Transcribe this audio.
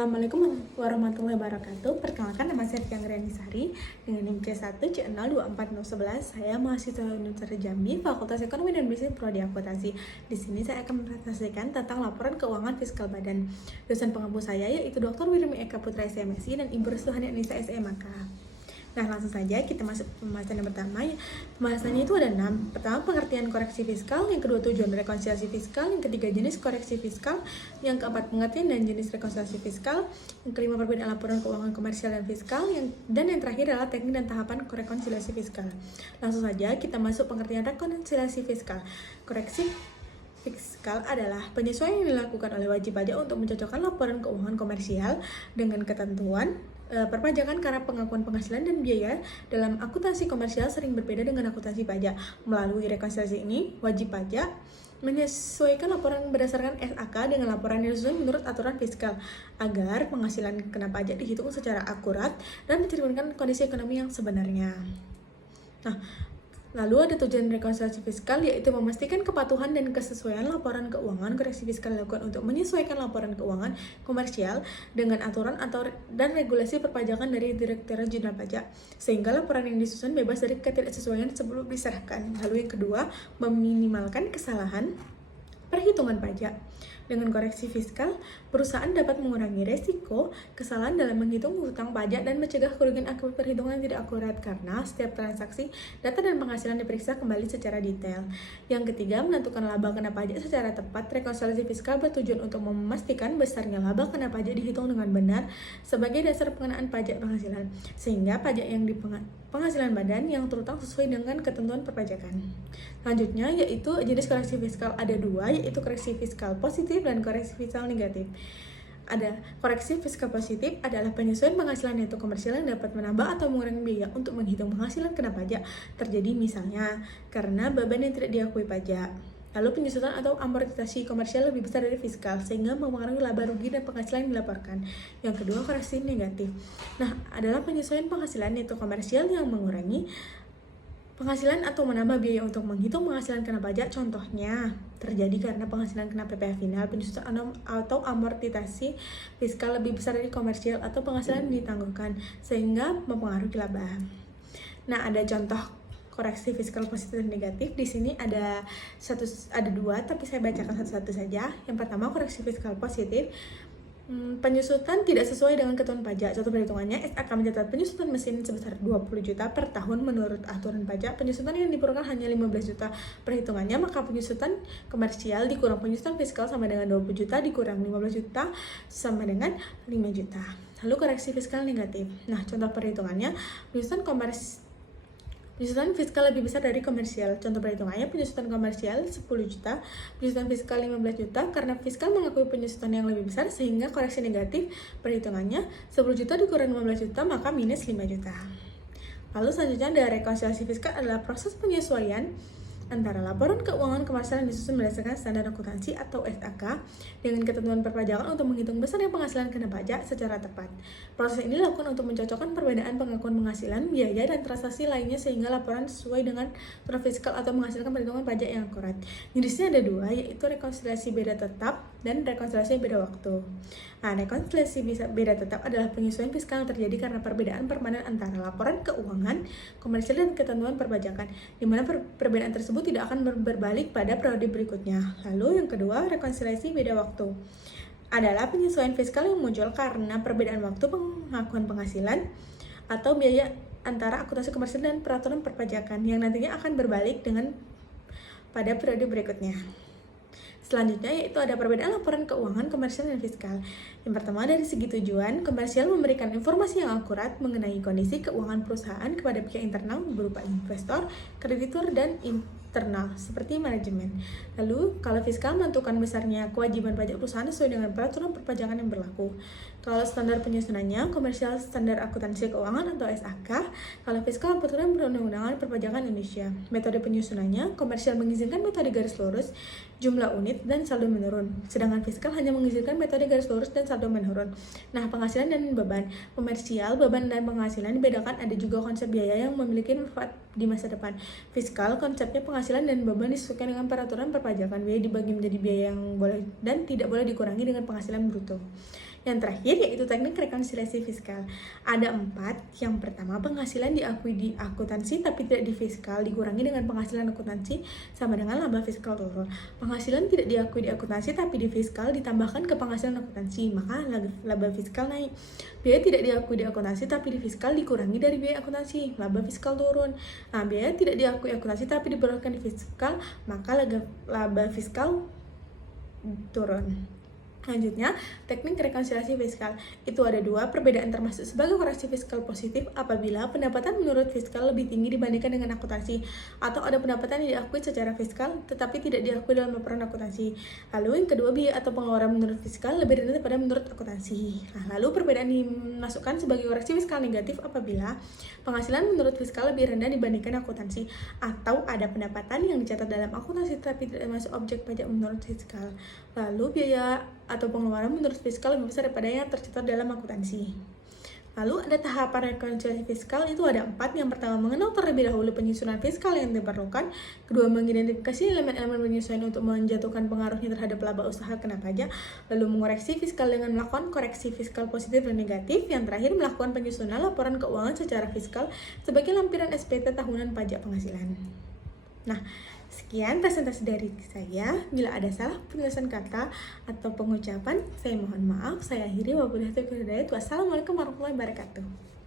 Assalamualaikum warahmatullahi wabarakatuh. Perkenalkan, nama saya Tiang Sari dengan NIM C1C024011. Saya mahasiswa Universitas Jambi, Fakultas Ekonomi dan Bisnis Prodi Akuntansi. Di sini saya akan mempresentasikan tentang laporan keuangan fiskal badan. Dosen pengampu saya yaitu Dr. William Eka Putra SMSI dan Ibu Restuhani Anissa SMAK. Nah, langsung saja kita masuk ke pembahasan yang pertama. Pembahasannya itu ada 6. Pertama, pengertian koreksi fiskal. Yang kedua, tujuan rekonsiliasi fiskal. Yang ketiga, jenis koreksi fiskal. Yang keempat, pengertian dan jenis rekonsiliasi fiskal. Yang kelima, perbedaan laporan keuangan komersial dan fiskal. Dan yang terakhir adalah teknik dan tahapan rekonsiliasi fiskal. Langsung saja kita masuk pengertian rekonsiliasi fiskal. Koreksi fiskal adalah penyesuaian yang dilakukan oleh wajib pajak untuk mencocokkan laporan keuangan komersial dengan ketentuan perpajakan karena pengakuan penghasilan dan biaya dalam akuntansi komersial sering berbeda dengan akuntansi pajak. Melalui rekonsiliasi ini, wajib pajak menyesuaikan laporan berdasarkan SAK dengan laporan yang disusun menurut aturan fiskal agar penghasilan kena pajak dihitung secara akurat dan mencerminkan kondisi ekonomi yang sebenarnya. Nah, lalu ada tujuan rekonsiliasi fiskal, yaitu memastikan kepatuhan dan kesesuaian laporan keuangan. Koreksi fiskal dilakukan untuk menyesuaikan laporan keuangan komersial dengan aturan dan regulasi perpajakan dari Direktorat Jenderal Pajak, sehingga laporan yang disusun bebas dari ketidaksesuaian sebelum diserahkan. Lalu yang kedua, meminimalkan kesalahan perhitungan pajak. Dengan koreksi fiskal, perusahaan dapat mengurangi resiko kesalahan dalam menghitung hutang pajak dan mencegah kerugian akibat perhitungan yang tidak akurat karena setiap transaksi, data dan penghasilan diperiksa kembali secara detail. Yang ketiga, menentukan laba kena pajak secara tepat. Rekonsiliasi fiskal bertujuan untuk memastikan besarnya laba kena pajak dihitung dengan benar sebagai dasar pengenaan pajak penghasilan, sehingga pajak yang di penghasilan badan yang terutang sesuai dengan ketentuan perpajakan. Selanjutnya yaitu jenis koreksi fiskal, ada 2, yaitu koreksi fiskal positif dan koreksi fiskal negatif. Ada koreksi fiskal positif adalah penyesuaian penghasilan neto komersial yang dapat menambah atau mengurangi biaya untuk menghitung penghasilan kena pajak terjadi misalnya karena beban yang tidak diakui pajak. Lalu penyesuaian atau amortisasi komersial lebih besar dari fiskal sehingga mempengaruhi laba rugi dan penghasilan yang dilaporkan. Yang kedua, koreksi negatif. Nah, adalah penyesuaian penghasilan neto komersial yang mengurangi penghasilan atau menambah biaya untuk menghitung penghasilan kena pajak. Contohnya terjadi karena penghasilan kena PPh final, penyesuaian atau amortisasi fiskal lebih besar dari komersial atau penghasilan yang ditangguhkan sehingga mempengaruhi laba. Nah, ada contoh koreksi fiskal positif dan negatif. Di sini ada 2, tapi saya bacakan satu-satu saja. Yang pertama, koreksi fiskal positif. Penyusutan tidak sesuai dengan ketentuan pajak. Contoh perhitungannya, SAK mencatat penyusutan mesin sebesar 20 juta per tahun menurut aturan pajak. Penyusutan yang diperlukan hanya 15 juta perhitungannya, maka penyusutan komersial dikurang penyusutan fiskal sama dengan 20 juta dikurang 15 juta sama dengan 5 juta. Lalu koreksi fiskal negatif. Nah, contoh perhitungannya, penyusutan fiskal lebih besar dari komersial. Contoh perhitungannya, penyusutan komersial 10 juta, penyusutan fiskal 15 juta. Karena fiskal mengakui penyusutan yang lebih besar, sehingga koreksi negatif perhitungannya 10 juta dikurang 15 juta, maka minus 5 juta. Lalu selanjutnya ada rekonsiliasi fiskal, adalah proses penyesuaian antara laporan keuangan komersial yang disusun berdasarkan standar akuntansi atau SAK dengan ketentuan perpajakan untuk menghitung besarnya penghasilan kena pajak secara tepat. Proses ini dilakukan untuk mencocokkan perbedaan pengakuan penghasilan, biaya, dan transaksi lainnya sehingga laporan sesuai dengan aturan fiskal atau menghasilkan perhitungan pajak yang akurat. Jenisnya ada 2, yaitu rekonsiliasi beda tetap dan rekonsiliasi beda waktu. Nah, rekonsiliasi beda tetap adalah penyesuaian fiskal yang terjadi karena perbedaan permanen antara laporan keuangan komersial dan ketentuan perpajakan, di mana perbedaan tersebut tidak akan berbalik pada periode berikutnya. Lalu yang kedua, rekonsiliasi beda waktu adalah penyesuaian fiskal yang muncul karena perbedaan waktu pengakuan penghasilan atau biaya antara akuntansi komersial dan peraturan perpajakan yang nantinya akan berbalik dengan pada periode berikutnya. Selanjutnya yaitu ada perbedaan laporan keuangan komersial dan fiskal. Yang pertama, dari segi tujuan, komersial memberikan informasi yang akurat mengenai kondisi keuangan perusahaan kepada pihak internal berupa investor, kreditur, dan internal seperti manajemen. Lalu, kalau fiskal menentukan besarnya kewajiban pajak perusahaan sesuai dengan peraturan perpajakan yang berlaku. Kalau standar penyusunannya, komersial standar akuntansi keuangan atau SAK. Kalau fiskal peraturan perundang-undangan perpajakan Indonesia. Metode penyusunannya, komersial mengizinkan metode garis lurus, jumlah unit, dan saldo menurun. Sedangkan fiskal hanya mengizinkan metode garis lurus dan saldo menurun. Nah, penghasilan dan beban. Komersial, beban dan penghasilan dibedakan. Ada juga konsep biaya yang memiliki manfaat di masa depan. Fiskal, konsepnya penghasilan dan beban disesuaikan dengan peraturan perpajakan. Biaya dibagi menjadi biaya yang boleh dan tidak boleh dikurangi dengan penghasilan bruto. Yang terakhir yaitu teknik rekonsiliasi fiskal. Ada 4. Yang pertama, penghasilan diakui di akuntansi tapi tidak di fiskal dikurangi dengan penghasilan akuntansi sama dengan laba fiskal turun. Penghasilan tidak diakui di akuntansi tapi di fiskal ditambahkan ke penghasilan akuntansi, maka laba fiskal naik. Biaya tidak diakui di akuntansi tapi di fiskal dikurangi dari biaya akuntansi, laba fiskal turun. Nah, biaya tidak diakui akuntansi tapi diperolehkan di fiskal, maka laba fiskal turun. Selanjutnya, teknik rekonsiliasi fiskal. Itu ada 2, perbedaan termasuk sebagai koreksi fiskal positif apabila pendapatan menurut fiskal lebih tinggi dibandingkan dengan akuntansi, atau ada pendapatan yang diakui secara fiskal tetapi tidak diakui dalam laporan akuntansi. Lalu yang kedua, biaya atau pengeluaran menurut fiskal lebih rendah daripada menurut akuntansi. Nah, lalu perbedaan dimasukkan sebagai koreksi fiskal negatif apabila penghasilan menurut fiskal lebih rendah dibandingkan akuntansi, atau ada pendapatan yang dicatat dalam akuntansi tetapi tidak masuk objek pajak menurut fiskal. Lalu biaya atau pengeluaran menurut fiskal lebih besar daripada yang tercatat dalam akuntansi. Lalu ada tahapan rekonsiliasi fiskal, itu ada 4. Yang pertama, mengenal terlebih dahulu penyusunan fiskal yang diperlukan. Kedua, mengidentifikasi elemen-elemen penyesuaian untuk menjatuhkan pengaruhnya terhadap laba usaha kena pajak. Lalu mengoreksi fiskal dengan melakukan koreksi fiskal positif dan negatif. Yang terakhir, melakukan penyusunan laporan keuangan secara fiskal sebagai lampiran SPT tahunan pajak penghasilan. Nah, sekian presentasi dari saya. Bila ada salah penulisan kata atau pengucapan, saya mohon maaf. Saya akhiri. Wassalamualaikum warahmatullahi wabarakatuh.